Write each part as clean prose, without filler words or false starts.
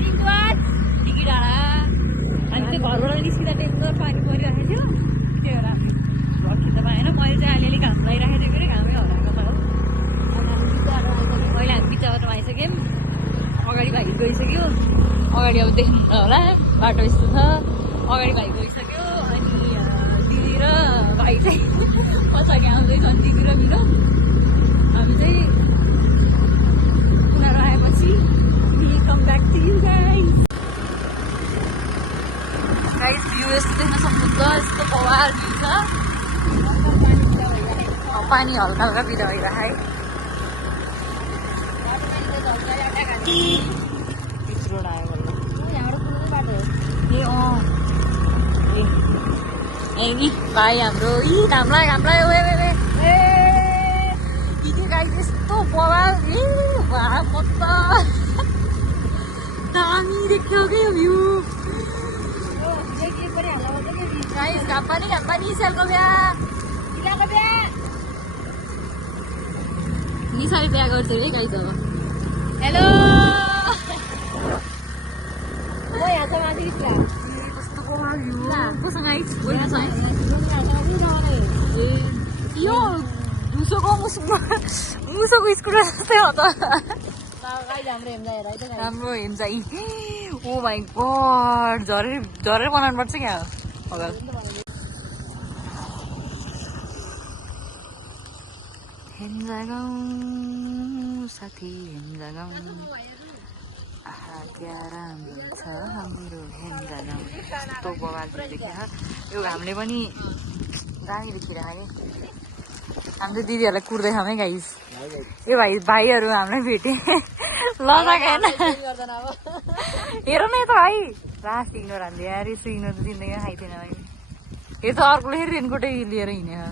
Very good टिकी डाँडा अनि त्यो घरबाट निस्किँदा टेक्दो पानी परिरहेको थियो त्यो एउटा घर खिच्न पाएन मैले चाहिँ अलिअलि घाम लगाइराखेको थिएँ फेरि घामै हराएको त हो अहिले हामी बिच बाटोमा आइसक्यौँ अगाडि भाइ गइसक्यो अगाडि अब देख्नु होला बाटो यस्तो छ अगाडि भाइ गइसक्यो अनि दिदी र भाइ चाहिँ पछाडि आउँदैछन् दिदी र मेरो हामी चाहिँ उनीहरू आएपछि we come back to you guys view यस्तो देख्न सक्नुहुन्छ यस्तो पवार भ्यू छ पानी हल्का हल्का बिदा भइरहेको रोड आयो ए भाइ हाम्रो घाम लाग्यो गाई यस्तो पवाल दामी देख्यो कि भ्यू घाम पानी सेलको बिहा निसाले बिहा गर्छ है गाई त हेलो कस्तो पवाल भ्यू कोसँग यो मुसोको स्कुटर जस्तै हो त राम्रो हेम्जाई ओ माई गड झरेर बनाउनु पर्छ क्या हेम्जा गाउँ साथी हेम्जा गाउँ आहा क्या राम्रो छ हाम्रो हेम्जा गाउँ यस्तो बवाल देख्या यो घामले पनि दामी देखिरहेको कि हाम्रो दिदीहरूलाई कुर्दैछौँ है गाइस यो भाइहरू हामीलाई भेटे लगाएन हेर न त भाइ लास्ट इग्नोर हाल्दै यार यस्तो इग्नोर त जिन्दगीमा खाइदिएन भाइ यो त अर्कोले फेरि रेनकोटै लिएर हिँड्यो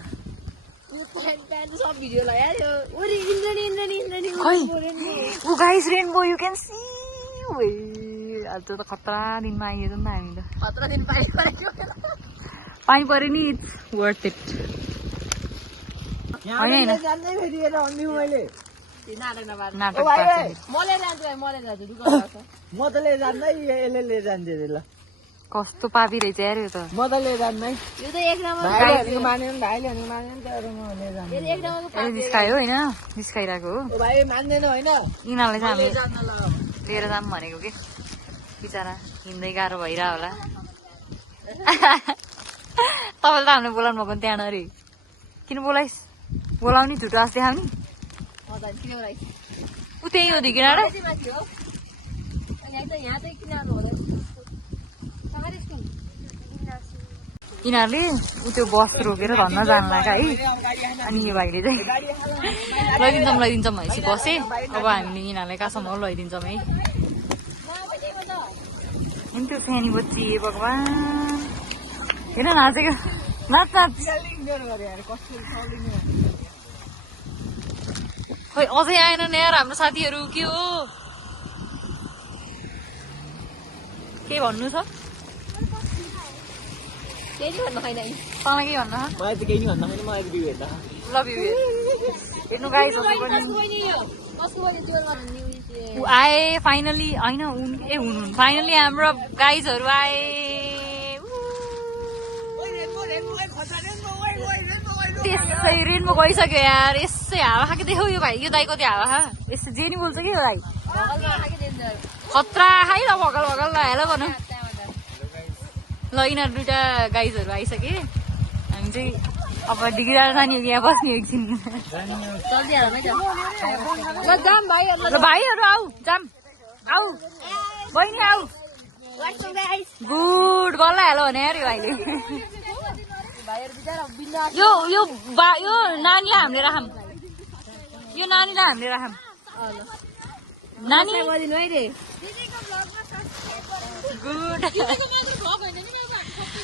guys rainbow you can see आज त खतरा दिनमा आइयो नि त हामी त खतरा दिन पानी पऱ्यो नि इट्स वर्थ इट कस्तो पापी रहेछ यार यो त म त ले जान्दै यो त एक नम्बर मान्यो नि भाइले अनि मान्यो नि त म ले जान्दै यो एक नम्बरको निस्कायो हैन निस्काइराको हो भाइ मान्दैन हैन यिनीहरुले चाहिँ हामी लिएर जाम भनेको के बिचारा हिँड्दै गाह्रो भइरा होला तपाईले त हामीले बोलाउनु भएको त्यहाँ नरी किन बोलाइस बोलाउने झुटो आस देखाउने उ त्यही हो दिकिन यिनीहरूले उ त्यो बस रोकेर धन्न जान लाग्यो है अनि यो भाइले चाहिँ लैदिन्छौँ भनेपछि बसे अब हामीले यिनीहरूलाई कहाँसम्म लैदिन्छौँ है त्यो सानी बच्ची भगवान् हेर नाचेको नाच खोइ अझै आएन नि यार हाम्रो साथीहरू के हो के भन्नु छ तँलाई के भन्नु लभ यु हेर्नु गाइस आए फाइनली होइन हुनु फाइनली हाम्रो गाइजहरू आए त्यसै रेनमा गइसक्यो यार यसै हावा खाके देख्यो यो भाइ यो दाइको त्यो हावा खा यसै जे नि बोल्छ कि यो भाइ खतरा खाइ ल भगल भगल ल हेलो भनौँ ल यिनीहरू दुइटा गाइजहरू आइसके हामी चाहिँ अब डिग्री जाने हो कि यहाँ बस्ने एकछिन भाइहरू आऊ जाम आऊ बहिनी आऊ गुड बल्ल हेलो भने यार यो भाइले यो नानीलाई हामीले राखौँ यो नानीलाई हामीले राखौँ नानी गुड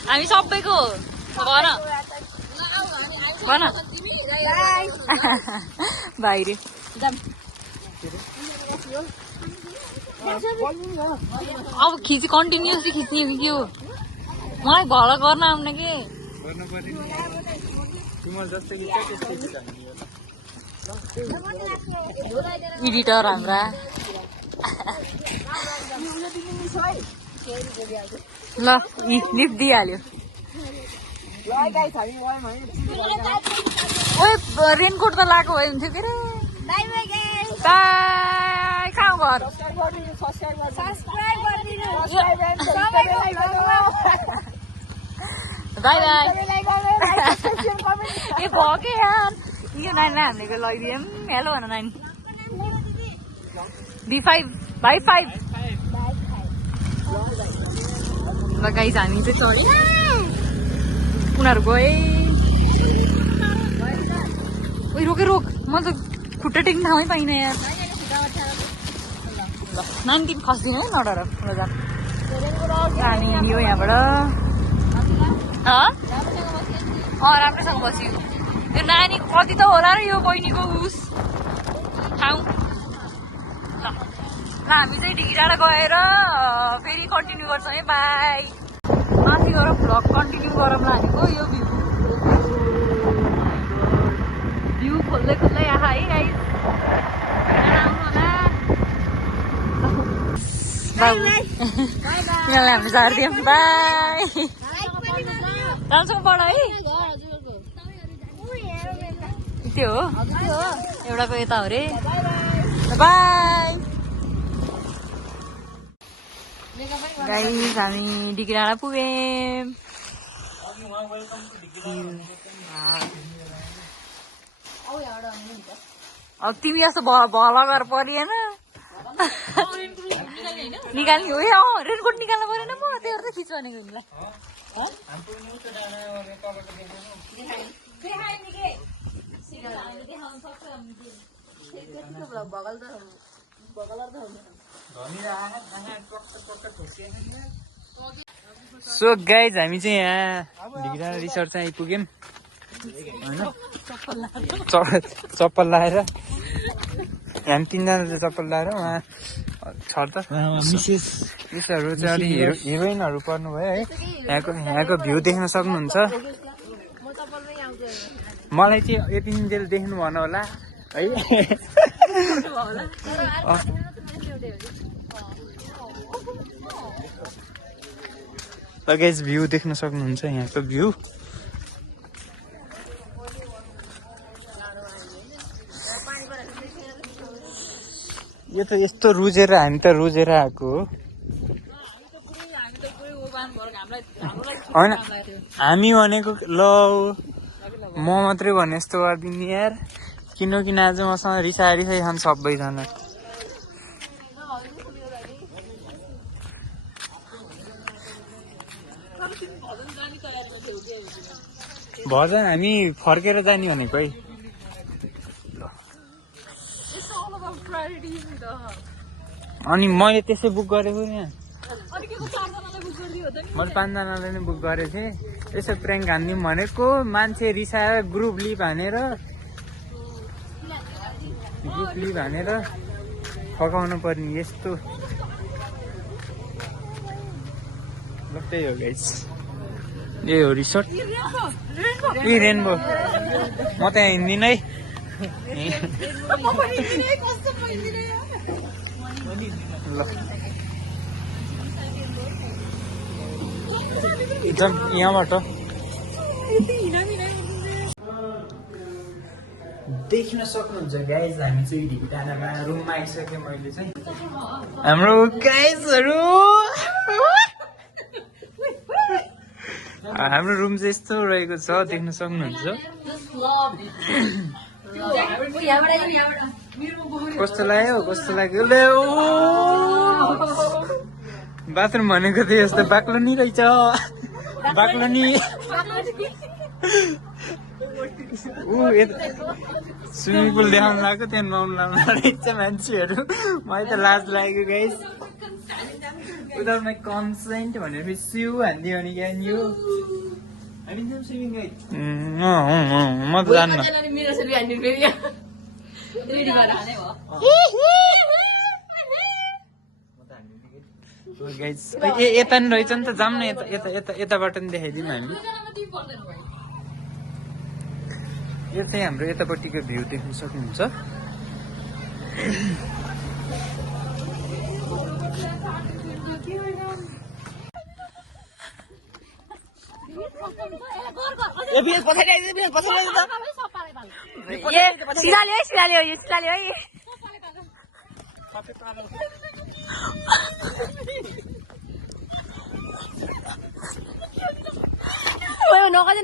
हामी सबैको भन भन बाहिर अब खिची कन्टिन्युसली खिच्ने हो कि के हो मलाई भल गर्न आउन के एडिटर हाम्रा ल लिफ्ट दिइहाल्यो ओए रेनकोट त लगाएको भए हुन्थ्यो के रे बाई कहाँ घर बाई बाई ए भके यार यो नानी हामीको लगिदिएँ हेलो भन नानी B5 by 5 ल गाइस हामी चाहिँ चढ्यो उनीहरू गए ओइ रोके रोक म त खुट्टा टेक्ने ठाउँै पाइनँ यार ल नानी तिमी खस्दिन है नडर ल जा हामी हिँड्यो यहाँबाट राम्रोसँग बस्यो यो नानी कति त होला र यो बहिनीको उस ठाउँ ल हामी चाहिँ ढिगिडाँडा गएर फेरि कन्टिन्यू गर्छौँ है बाई माथि गएर भ्लग कन्टिन्यू गरौँ भनेको यो भ्यू खोल्दै खोल्दै आहा है गाइस आउनु होला यहाँलाई हामी झारिदियौँ बाई जान्छौँ बढ है त्यो हो एउटाको यता हो रे बाई गाइस हामी ढिगिडाँडा पुग्यौँ अब तिमी जस्तो भल गरेर परिएन निकाल्ने हो रेनकोट निकाल्नु परेन म त्यो त खिच भनेको सो गाइज हामी चाहिँ यहाँ ढिगिडाँडा रिसोर्ट चाहिँ आइपुग्यौँ होइन चप्पल लाएर हामी तिनजना चाहिँ चप्पल लाएर उहाँ छर्दा मिसहरू चाहिँ अलि हिरोइनहरू पर्नुभयो है यहाँको भ्यू देख्न सक्नुहुन्छ मलाई चाहिँ यति दिनतिर देख्नु भन होला है गाइस भ्यू देख्न सक्नुहुन्छ यहाँको भ्यू यो त यस्तो रुजेर हामी त रुजेर आएको हो होइन हामी भनेको ल म मात्रै भने जस्तो गरिदिने यार किनकि आज मसँग रिसाइ छन् सबैजना भजन हामी फर्केर जाने भनेको है अनि मैले त्यसै बुक गरेको नि मैले 5 जनालाई नै बुक गरेको थिएँ यसो प्र्याङ्क हान्दिउँ भनेको मान्छे रिसाएर ग्रुप लिभ हानेर फकाउनु पर्ने यस्तो ल त्यही हो गाइस यही हो रिसोर्ट ए रेनबो म त यहाँ हिँड्दिन है ल एकदम यहाँबाट देख्न सक्नुहुन्छ गाइज हामी चाहिँ ढिगिडाँडामा रुममा आइसकेँ मैले चाहिँ हाम्रो गाइजहरू हाम्रो रुम चाहिँ यस्तो रहेको छ देख्न सक्नुहुन्छ कस्तो लाग्यो बाथरुम भनेको त यस्तो बाक्लो नि रहेछ बाक्लो नि स्विमिङ पुल देखाउनु लाग्यो त्यहाँ नुहाउनु लाउनु रहेछ मान्छेहरू मलाई त लाज लाग्यो गाइस विदाउट माई कन्सेन्ट भनेर सिउ हानिदियो भने क्या नि म त जान्न यता नि रहेछ नि त जाऊँ न यताबाट नि देखाइदिउँ हामी यो चाहिँ हाम्रो यतापट्टिको भ्यू देख्न सक्नुहुन्छ सिधाल्यो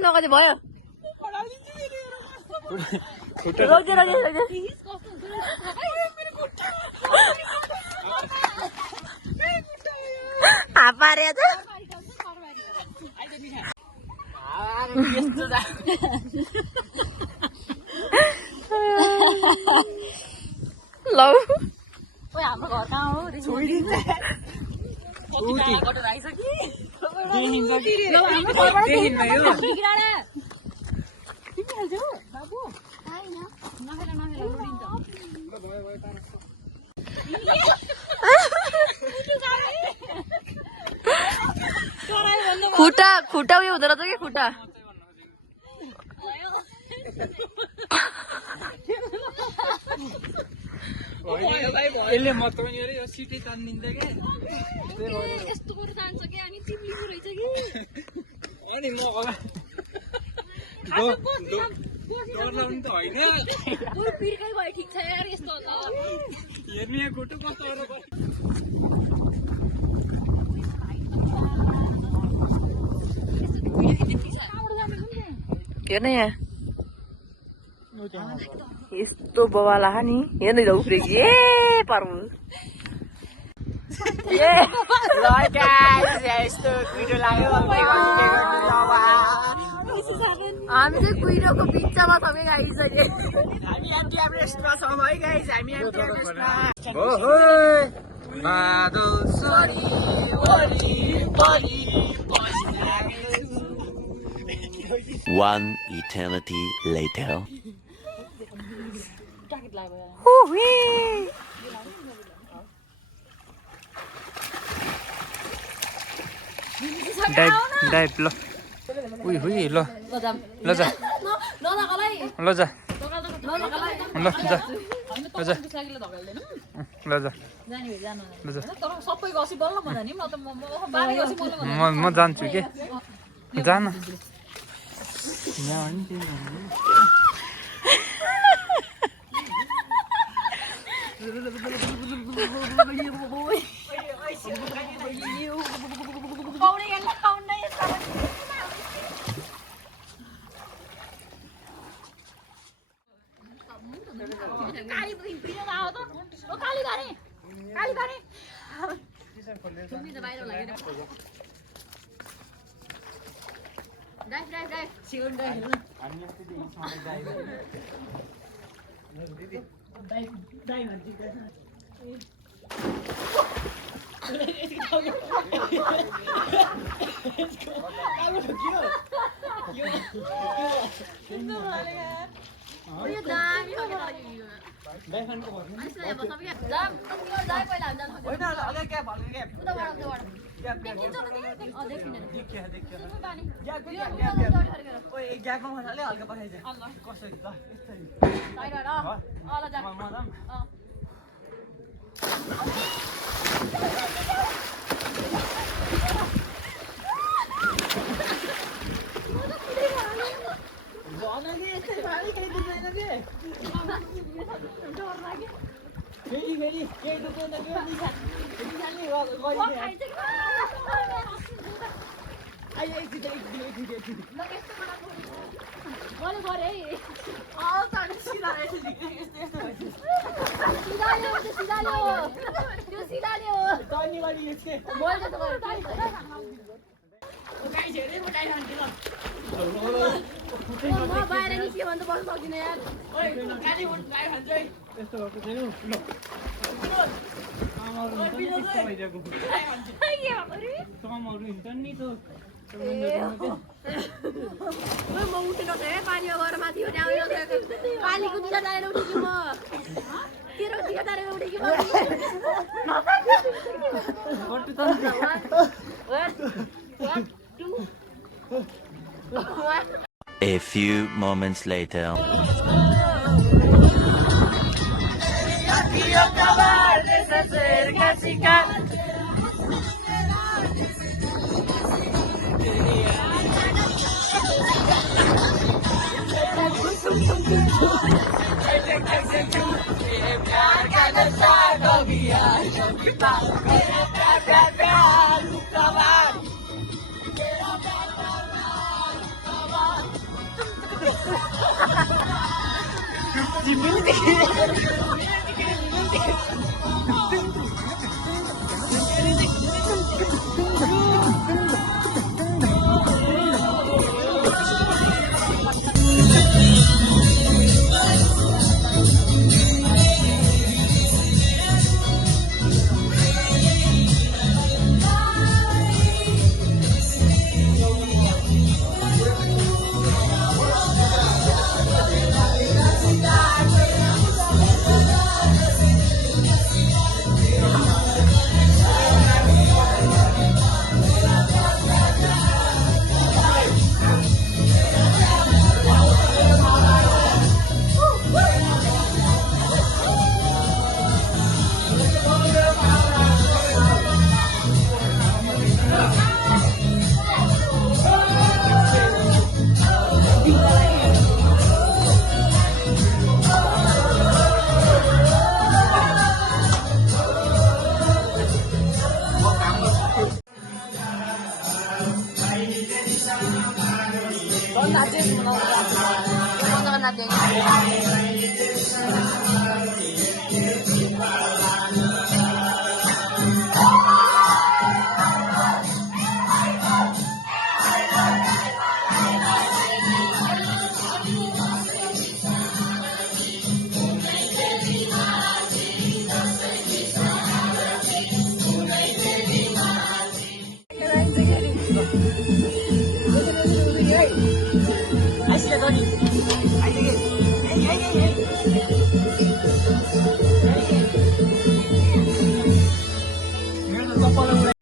नकाजे भयो लौ हाम्रो घर कहाँ हो खुट्टा उयो हुँदो रहेछ कि खुट्टा यसले मतलब नि अरे यो सिटै तान्दिन्छ के यस्तो कुरो जान्छ कि अनि तिमीले रहेछ कि अनि म डराउनु त होइन पुरो पिर्कै भयो ठिक छ यार यस्तो त हेर्ने यहाँ खुट्टो कस्तो हेर्न यहाँ यस्तो बवाला नि हेर्न उफ्रेकी ए पार्नु हामी चाहिँ कुहिरोको बिचमा छौँ कि गाइसके बादल sorry One eternity later. Dive ल उही हुई ल ल जा ल जा म जान्छु के जान A few moments later. Aquí acabar de hacer casi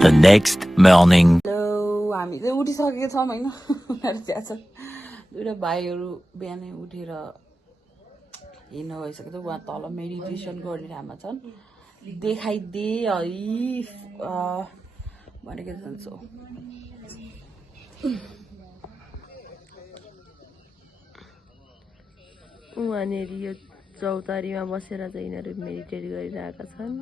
The next morning. Hello हामी चाहिँ उठिसकेको छौँ होइन उनीहरू त्यहाँ छ दुइटा भाइहरू बिहानै उठेर हिँड्नु भइसकेको छ उहाँ तल मेडिटेसन गर्ने ठाउँमा छन् देखाइदे है भनेको जान्छौ उहाँनिर यो चौतारीमा बसेर चाहिँ यिनीहरू मेडिटेट गरिरहेका छन्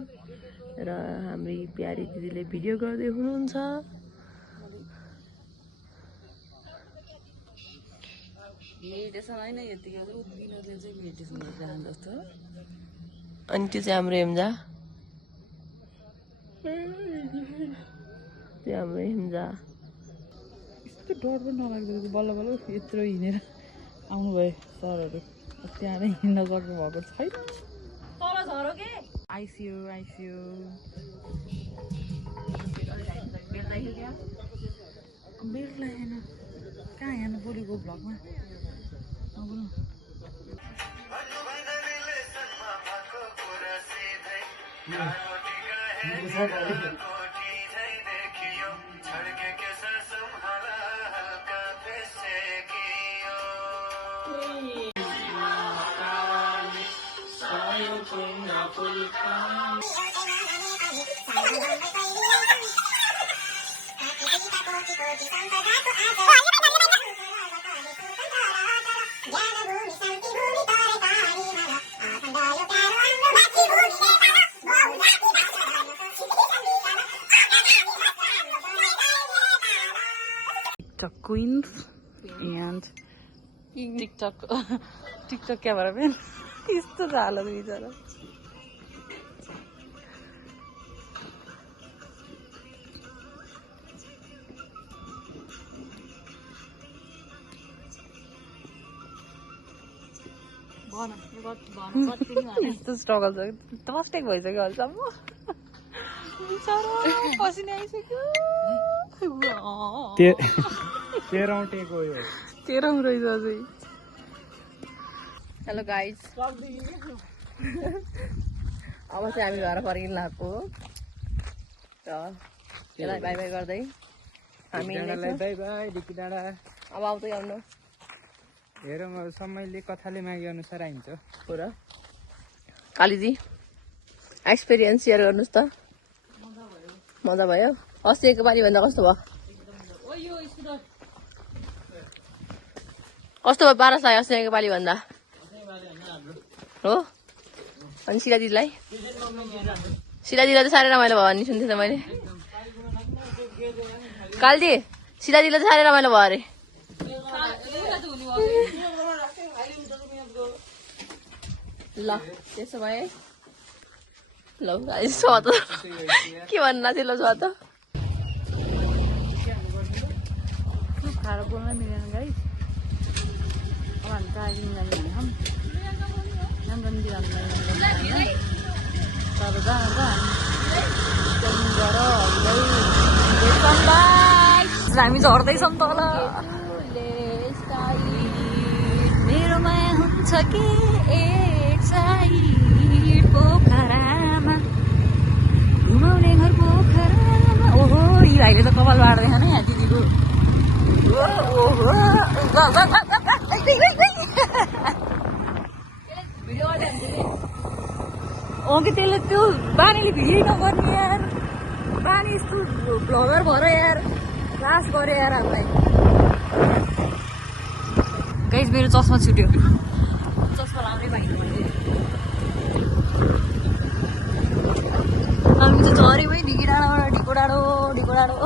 र हाम्री प्यारी दिदीले भिडियो गर्दै हुनुहुन्छ मेडिटेसन होइन यतिकै उभिनले चाहिँ मेडिटेसन गरिरहनु जस्तो अनि त्यो चाहिँ हाम्रो हेम्जा त्यो हाम्रो हेम्जा यस्तो डर पनि नलाग्दो बल्ल बल्ल यत्रो हिँडेर आउनुभयो सरहरू त्यहाँ नै हिँड्न सक्नु भएको छैन आइसियो बेल्ट लागेन कहाँ यहाँ बोलेको भ्लगमा TikTok queens and TikTok cameraman. यस्तो झालो बिचरा यस्तो स्ट्रगल छ टस्टेक भइसक्यो अहिलेसम्म बिचरा पसिना आइसक्यो तेह्रौँ टेक हो यो तेह्रौँ रहेछ अझै हेलो गाइज अब चाहिँ हामी घर फर्किन लाग्यो र यसलाई बाई बाई गर्दै हामी बाई बाई डिकी डाँडा अब आउँदै आउनु हेरौँ अब समयले कथाले मागे अनुसार आइन्छ पुरा कालीजी एक्सपिरियन्स सेयर गर्नुहोस् त मजा भयो अस्तिको पालि भन्दा कस्तो भयो कस्तो भयो पारस लाग्यो अस्ति नेपाली भन्दा हो अनि शिला दिदीलाई त साह्रै रमाइलो भयो भन्ने सुन्थेँ त मैले कालजी शिला दिदीलाई त साह्रै रमाइलो भयो अरे ल त्यसो भए ल त के भन्नु थियो ल त खाएर बोल्न मिलेन गाई अब हामी दार्जिलिङ जाने भने हम तर जाँदा हामी झर्दैछौँ तल मेरो माया हुन्छ कि एक साइड पोखरामा घुमाउने घर पोखरामा ओहो यी भाइले त कपाल बाँड्दैन है यहाँ दिदीको कि त्यसले त्यो बानीले भिडियो नगर्ने यार बानी यस्तो भ्लगर भएर यार क्लास गऱ्यो यार हामीलाई गाइस मेरो चस्मा छुट्यो चस्मा राम्रै पाइन्छ मैले हामी चाहिँ झऱ्यौँ है ढिकी डाँडाबाट ढिको डाँडो